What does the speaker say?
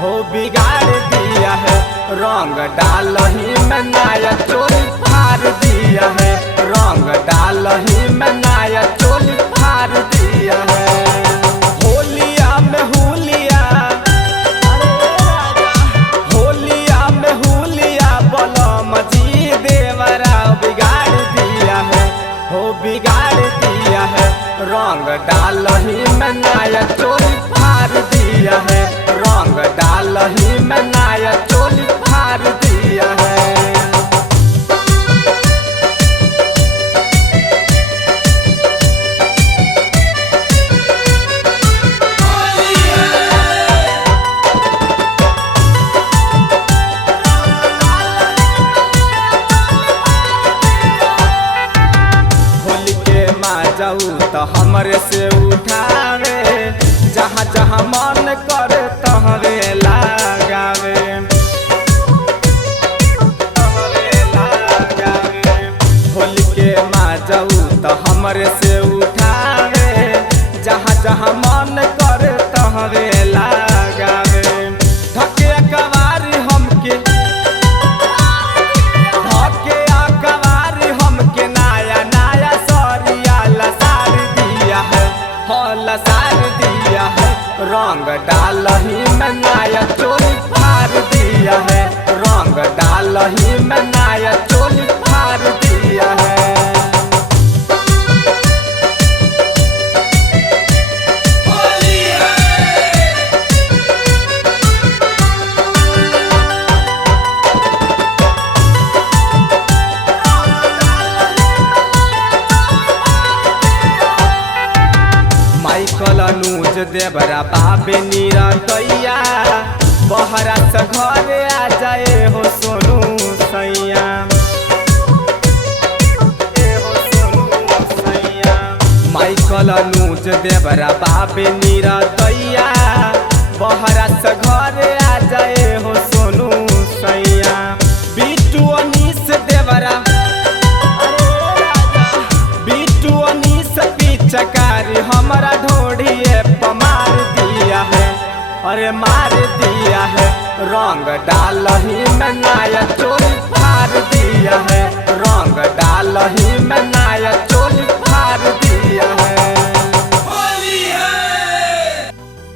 हो बिगाड़ दिया है। रंग डाल ही में नया चोली फाड़ दिया है। रंग डाल ही में नया चोली फाड़ दिया है। होलिया में हुलिया, होलिया में हुलिया बलम जी देवरा बिगाड़ दिया है। हो बिगाड़ दिया है। रंग डाल ही में नया चोली फाड़ दिया है। रंग डाल ही में नया चोली फाड़ दिया है। होली के जाऊ तो हमरे से उठावे, जहाँ जहाँ मन करे तहरे लगावे। होली के जाऊ तो हमरे से उठावे, जहाँ जहाँ मन करे तहरे लगावे। धके कवारी हमके, धके कवारी हमके नया नया सरिया लसार दिया है। हो लसार दिया है। रंग डाल ही में नया चोली फाड़ दिया है। रंग डाल ही में नया चोली फाड़ दिया है। माइकल अनुज देवरा बाबे नीरा दैया, बहरा से घरे आ जाए हो सोनू सैया। माइकल अनुज देवरा बाबे नीरा दैया, बहरा से घरे आ जाए हो सोनू सैया। बिट्टू अनीस देवरा, बिट्टू अनीस पिचकारी हमारा ढोढ़िए पर मार दिया है। अरे मार दिया है। रंग डाल ही में नया चोली फाड़ दिया है। रंग डाल ही